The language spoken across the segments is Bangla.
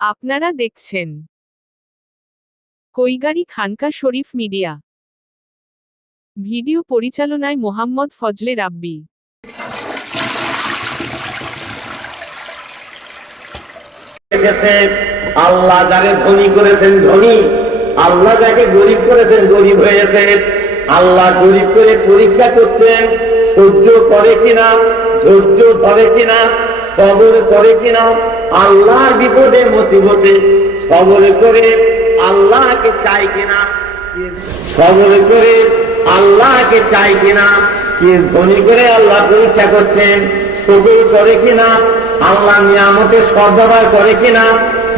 আপনারা দেখছেন কৈগারি খানকা শরীফ মিডিয়া। ভিডিও পরিচালনায় মোহাম্মদ ফজলে রাব্বি। আল্লাহ যাকে ধনী করেছেন ধনী, আল্লাহ যাকে গরিব করেছেন গরিব হয়েছে আল্লাহ গরিব করে পরীক্ষা করছেন সহ্য করে কিনা, ধৈর্য ধরে কিনা সবর করে কিনা? আল্লাহর বিপদে মুসিবতে সবর করে আল্লাহকে চাই কিনা? সবর করে আল্লাহকে চাই কিনা? কি ধনী করে আল্লাহ পরীক্ষা করছেন? সবর করে কিনা? আল্লাহ নিয়ামতের সদ্ব্যবহার করে কিনা?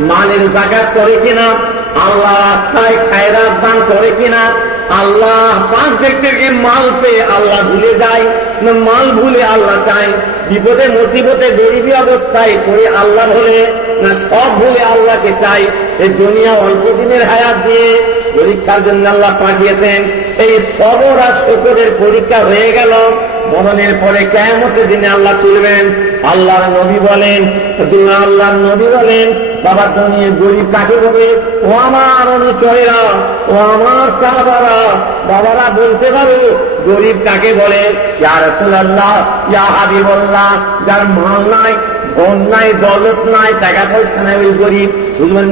মানের জাকাত করে কিনা? আল্লাহ রাস্তায় খায়রাত দান করে কিনা? আল্লাহ পাঁচ ব্যক্তিকে মাল পেয়ে আল্লাহ ভুলে যায়, না মাল ভুলে আল্লাহ চায়। বিপদে, মুসিবতে, গরিবী অবস্থায় পড়ে আল্লাহ ভুলে না সব ভুলে আল্লাহকে চাই এই দুনিয়া অল্প দিনের হায়াত দিয়ে পরীক্ষার জন্য আল্লাহ পাঠিয়েছেন। এই সবর শকরের পরীক্ষা হয়ে গেল। মরণের পরে কেমতের দিনে আল্লাহ তুলবেন। আল্লাহর নবী বলেন আল্লাহর নবী বলেন, বাবা দুনিয়া গরিব কাকে বলে? ও আমার অনুচরেরা, ও আমার সাহাবারা, বাবারা বলতে পারো, গরিব কাকে বলে? ইয়া রাসূলুল্লাহ, ইয়া হাবিবাল্লাহ, যার মাল নাই, ধন নাই, দৌলত নাই, টাকা পয়সা নাই ওই গরিব।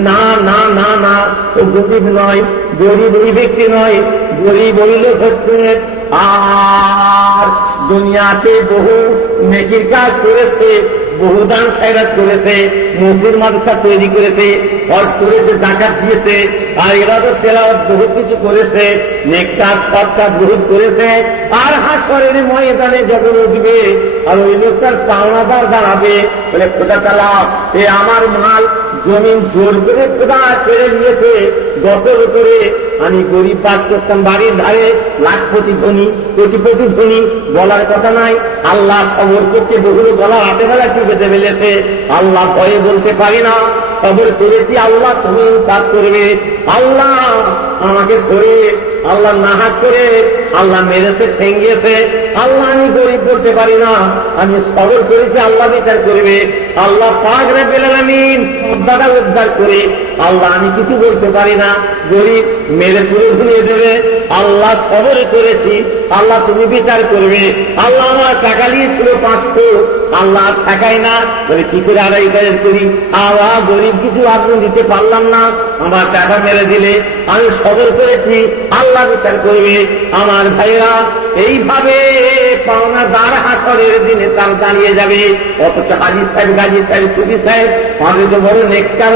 না না না না, ও গরিব নয়, গরিব ওই ব্যক্তি নয়, গরিব ওই লোক হচ্ছে আর দুনিয়াতে বহু নেকির কাজ করেছে, বহু দান খায়রাত করেছে, মসজিদ, মাদ্রাসা তৈরি করেছে, হজ করেছে, জাকাত দিয়েছে, আর এরা তো তেলাওয়াত বহু কিছু করেছে, নেক কাজ সৎ কাজ বহুত করেছে, আর হাসরের ময়দানে যখন উঠবে, আর ওই লোকটার পাওনাদার দাঁড়াবে, বলে, খোদা চালা এ আমার মাল জমিন জোর করে খোদা ছেড়ে নিয়েছে গত করে আমি গরিব বাস করতাম, বাড়ির ধারে লাখপতি ধনী, কোটিপতি ধনী বলার কথা নাই। আল্লাহ খবর করতে বহু গলা হাতে বেলা টিপেতে ফেলেছে। আল্লাহ ভয়ে বলতে পারি না খবর করেছি আল্লাহ, তুমি কাজ করবে। আল্লাহ আমাকে ধরে আল্লাহ না হাত করে, আল্লাহ মেরেছে, ঠেঙ্গিয়েছে। আল্লাহ, আমি গরিব বলতে পারি না। আমি সবর করেছি, আল্লাহ বিচার করবে। আল্লাহ পাক পেলেন আমি দাদা উদ্ধার করে আল্লাহ, আমি কিছু বলতে পারি না। গরিব মেরে পুরো ঘুরিয়ে দেবে। আল্লাহ সবর করেছি। আল্লাহ তুমি বিচার করবে। আল্লাহ আমার টাকা নিয়েছিল পাঁচশো। আল্লাহ আর টাকাই না। বলে, কি করে আড়াই কাজ করি? আবার গরিব, কিছু আপনি দিতে পারলাম না। আমার টাকা মেরে দিলে। আমি সবর করেছি। আল্লাহ বিচার করবে। আমার ভাইরা এইভাবে পাওনা দ্বার হাসরের দিনে তার দাঁড়িয়ে যাবে। অথচ হাজি সাহেব, গাজী সাহেব সুবি সাহেব আমাদের তো বড়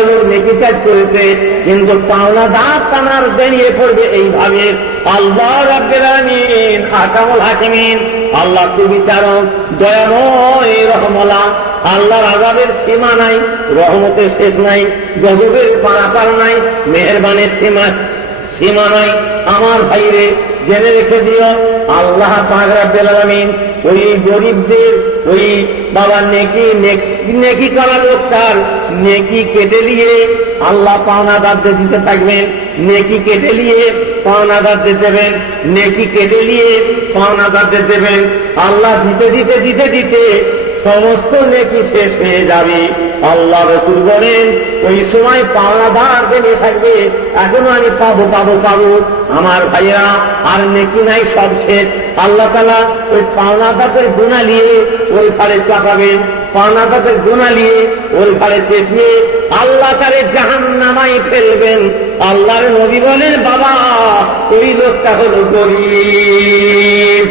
লোক নেকি কাজ করেছে। কিন্তু পাওনা দাঁত টানার দাঁড়িয়ে পড়বে এইভাবে। আল্লাহ আলামিন আকামুল হাকিমিন, আল্লাহ সুবিচারক, দয়াময় রহমলা। আল্লাহর আজাবের সীমা নাই, রহমতের শেষ নাই, গজবের পারাপার নাই, মেহরবানের সীমা সীমা নাই। আমার ভাইরে জেনে রেখে দিও, আল্লাহ আলামিন ওই গরিবদের, ওই বাবা নেকি নেকি করা লোকটার নেকি কেটে নিয়ে আল্লাহ পাওনাদারদের দিতে থাকবেন, নেকি কেটে নিয়ে পাওনাদারদের দেবেন, নেকি কেটে নিয়ে পাওনাদারদের দেবেন। আল্লাহ দিতে দিতে দিতে দিতে সমস্ত নেকি শেষ হয়ে যাবে। আল্লাহ রসুল বলেন, ওই সময় পাওনাদার জেনে থাকবে। এখনও আমি পাবো পাবো পাবো। আমার ভাইয়েরা, আর নেকি নাই, সব শেষ। আল্লাহ তালা ওই পাওনাদারের গুণা নিয়ে ওই ঘাড়ে চাপাবেন। পাওনাদারের গুণা নিয়ে ওই ঘাড়ে চেপিয়ে আল্লাহ তারে জাহান নামাই ফেলবেন। আল্লাহর নবী বলেন, বাবা, ওই লোকটা হলো গরিব।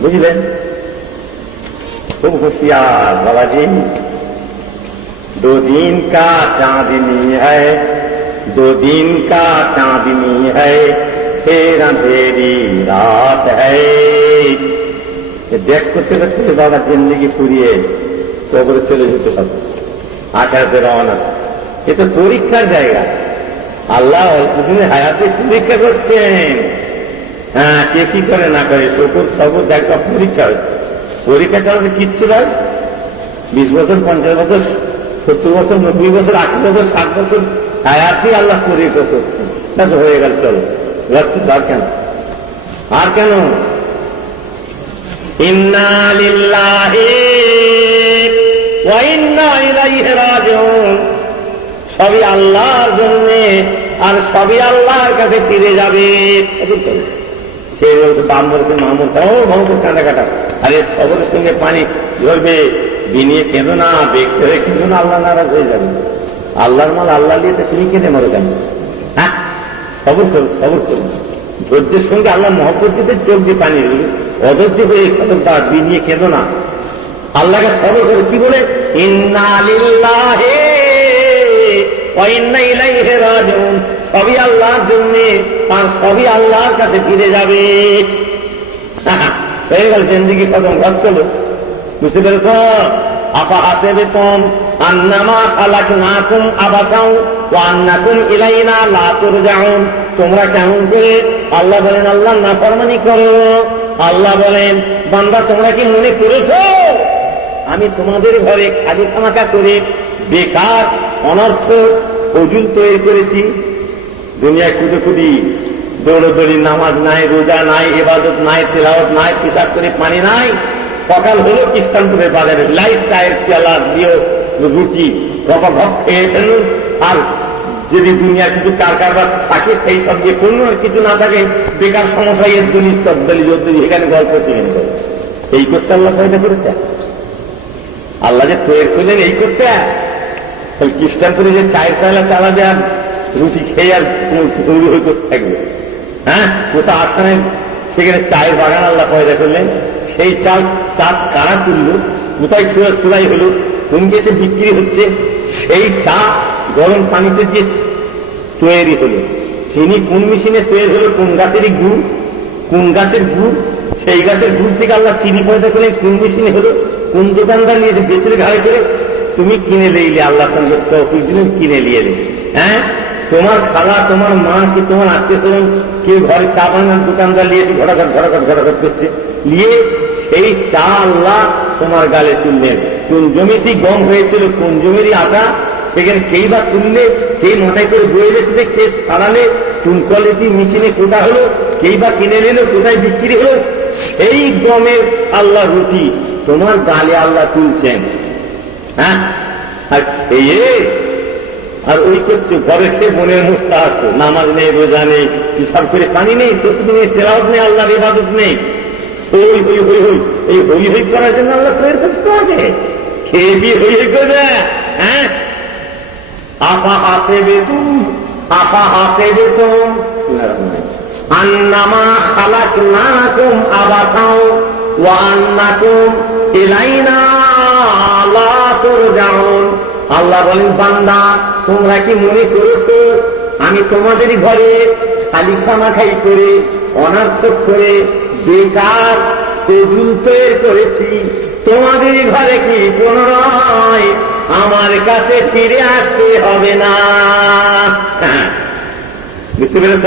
বুঝলেন? खूब होशियार बाबा जी दो दिन का चांदनी है दो दिन का चांदनी है फिर अंधेरी रात है ये देख করতে করতে বাবা জিন্দগি ফুরিয়ে কবরে চলে যেতে হবে আঠারোতে রওনা এ তো পরীক্ষার জায়গা আল্লাহ অল্প দিনে হায়াতে পরীক্ষা করছেন হ্যাঁ কে কি করে না করে শকুর সবর দেখা পরীক্ষা হচ্ছে পরীক্ষা চালাতে কিচ্ছু নয় বিশ বছর, পঞ্চাশ বছর, সত্তর বছর, নব্বই বছর, আশি বছর, ষাট বছর হায়াতই আল্লাহ পরীক্ষা করছেন ব্যাস, হয়ে গেল, চলো। যাচ্ছে, আর কেন? আর কেন? সবই আল্লাহর জন্যে, আর সবই আল্লাহর কাছে ফিরে যাবে। সে বাম বলছে মামুর ও, মামুর কাঁটা কাটা আরে সবরের সঙ্গে পানি ঝরবে। বিনিয়ে কেঁদো না, বেগ করে কেঁদো না, আল্লাহ নারাজ হয়ে যাবে। আল্লাহর মাল আল্লাহ দিয়ে তো তুমি কেঁদে মরো কেন হ্যাঁ? সবর করো সবর করো ধৈর্যের সঙ্গে আল্লাহ মহব্বত দিতে চোখ দিয়ে পানি। দিল অধৈর্য হয়ে খতরদার বিনিয়ে কেঁদো না। আল্লাহকে সবর করে, কি বলে? ইন্না সবই আল্লাহর জন্য, আর সবই আল্লাহর কাছে ফিরে যাবে। হয়ে গেল জিন্দিগি কদম ঘর চলো। বুঝতে পেরেছ? আপা হাতে বেতন আন্নামা খালাক না নাকুম আবাকাও ও আন্নাকুম ইলাইনা লা তুরজাউন। তোমরা কেমন করে আল্লাহ বলেন আল্লাহ নাফরমানি করো। আল্লাহ বলেন, বান্দা, তোমরা কি মনে করেছ? আমি তোমাদের ঘরে খালি খামাকা করে বেকার অনর্থ ফজুল তৈরি করেছি। দুনিয়ায় কুদে কুদি দৌড়দৌড়ি, নামাজ নাই, রোজা নাই এবাদত নাই, তেলাওয়াত নাই, পিসাব করে, পানি নাই। সকাল হলো খ্রিস্টানপুরের বাজারে লাইট চায়ের পেলা দিয়েও রুটি গপা ঘপ খেয়ে ফেলুন। আর যদি দুনিয়া কিছু কার কারবার থাকে, সেই সব দিয়ে কোনো কিছু না থাকে, বেকার সমস্যা এর জন্য তদ্দলি যদি এখানে গল্প থেকে এই করতে আল্লাহ ফায়দা করেছে। আল্লাহ যে তৈরি করলেন, এই করতে। তাহলে খ্রিস্টানপুরে যে চায়ের পেলা চালা দেন রুটি খেয়ে আর তৈরি হয়ে করতে থাকবে। হ্যাঁ? কোথা আসামে সেখানে চায়ের বাগান আল্লাহ পয়দা করলেন। সেই চাল চাঁদ কারা তুললো? কোথায় চুলাই হলো? কোন দেশে বিক্রি হচ্ছে? সেই চা গরম পানিতে যে তৈরি হলো। চিনি কোন মেশিনে তৈরি হলো? কোন গাছেরই গুড়? কোন গাছের গুড়? সেই গাছের গুড় থেকে আল্লাহ চিনি পয়দা করলেন। কোন মেশিনে হলো? কোন দোকানদার নিয়ে বেচের ঘাড়ে করে তুমি কিনে লইলে আল্লাহ তৌফিক দিলেন, কিনে নিয়ে হ্যাঁ? তোমার খালা, তোমার মা কি তোমার আত্মীয় স্বজন কেউ ঘরে চা বানানোর দোকানদার নিয়ে এসে ঘটাঘট ঘটাঘট ঘটাঘট করছে? নিয়ে সেই চা আল্লাহ তোমার গালে তুললেন। কোন জমিতে গম হয়েছিল, কোন জমিরই আটা সেখানে কেই বা তুললে কেই মাথায় করে বয়ে রেখেছে কে ছাড়ালে কোন কোয়ালিটি মেশিনে কোথা হলো কেই বা কিনে নিল, কোথায় বিক্রি হলো, সেই গমের আল্লাহ রুটি তোমার গালে আল্লাহ তুলছেন। হ্যাঁ? আর ওই করছে, ঘরে খেয়ে মনের মুস্তা আসতো নামাজ নেই, রোজা নেই, হিসাব করে পানি নেই নেই তেলাওয়াত নেই, আল্লাহর ইবাদত নেই। হই হই হই হই এই হই হই করার জন্য আল্লাহ তৈরি করতে হবে। খেয়ে দিয়ে হই হই করে হ্যাঁ? আপা হাতে বেতন আপা হাতে বেতন আন্নামা খালাক নাকুম আবাতাও ওয়া আন্নাকুম ইলাইনা। লা তুরজাউন আল্লাহ বলেন বান্দা তোমরা কি মনে করেছ? আমি তোমাদেরই ঘরে খালি খানা খাই করে অনার্থক করে বেকার তৈরি করেছি। তোমাদের ঘরে কি পুনরায় আমার কাছে ফিরে আসতে হবে না? হ্যাঁ, বুঝতে পেরেছ?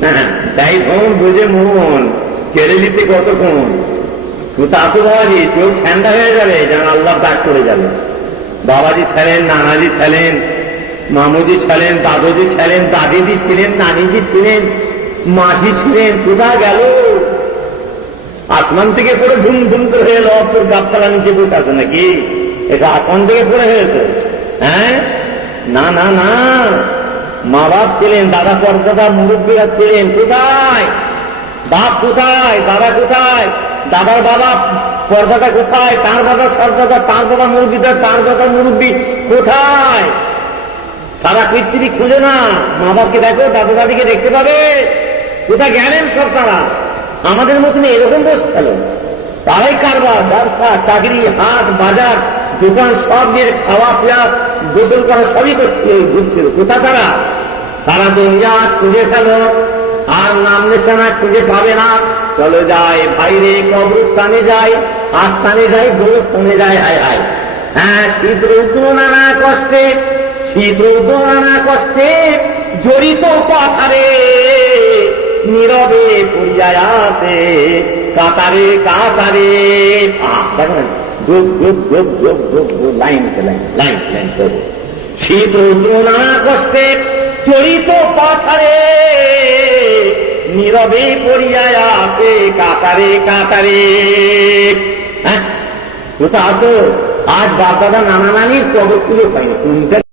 হ্যাঁ, তাই মন বুঝে মন কেড়ে নিতে কতক্ষণ? তুই তো আসো বাবাজি চোখ ঠান্ডা হয়ে যাবে, যেন আল্লাহ ডাক করে যাবে। বাবাজি ছিলেন, নানাজি ছিলেন, মামুজি ছিলেন, দাদুজি ছিলেন, দাদিজি ছিলেন, নানিজি ছিলেন, মাঝি ছিলেন, কোথায় গেল? আসমান থেকে পড়ে ধুম ধুম করে হয়ে এলো তোর গাছতলা নিচে বসে আছে নাকি? এটা আসমান থেকে পড়ে হয়েছে। হ্যাঁ? না না না। মা বাপ ছিলেন, দাদা পরদাদা, মুরব্বীরা ছিলেন, কোথায়? বাপ কোথায়? দাদা কোথায়? দাদার বাবা পর্দাটা কোথায়? তার দাদা সরদাদা তার দাদা মুরব্বীটা তার দাদা মুরব্বী কোথায়? সারা পৃথিবী খুঁজে না। মা বাপকে দেখো দাদু দাদিকে দেখতে পাবে। কোথায় গেলেন সব তারা? আমাদের মতন এরকম বসছিল তারাই কারবার, ব্যবসা, চাকরি, হাট, বাজার, দোকান, সব নিয়ে খাওয়া পেয়া, গোসল করা সবই করছিল, ঘুরছিল। কোথা তারা? সারা দুনিয়া খুঁজে ফেল। আর নাম নিশানা খুঁজে পাবে না। চলে যায়, বাইরে কবরস্থানে যায়, আস্থানে যায়, গোরস্থানে যায় হায় হায় হ্যাঁ শীত রৌদ্র নানা কষ্টে, শীত রৌদ্র নানা কষ্টে জড়িত পাথারে, নীরবে পড়িয়ায় আছে, কাতারে কাতারে। লাইন লাইন লাইন লাইন শীত রৌদ্র নানা কষ্টে চরিত পাথারে নীরবে পড়িয়ায় আপে কাতারে কাতারে। হ্যাঁ? তো আসো। আজ বাপ নানা নানির কবর খুঁজে পাইনি। কোনটা?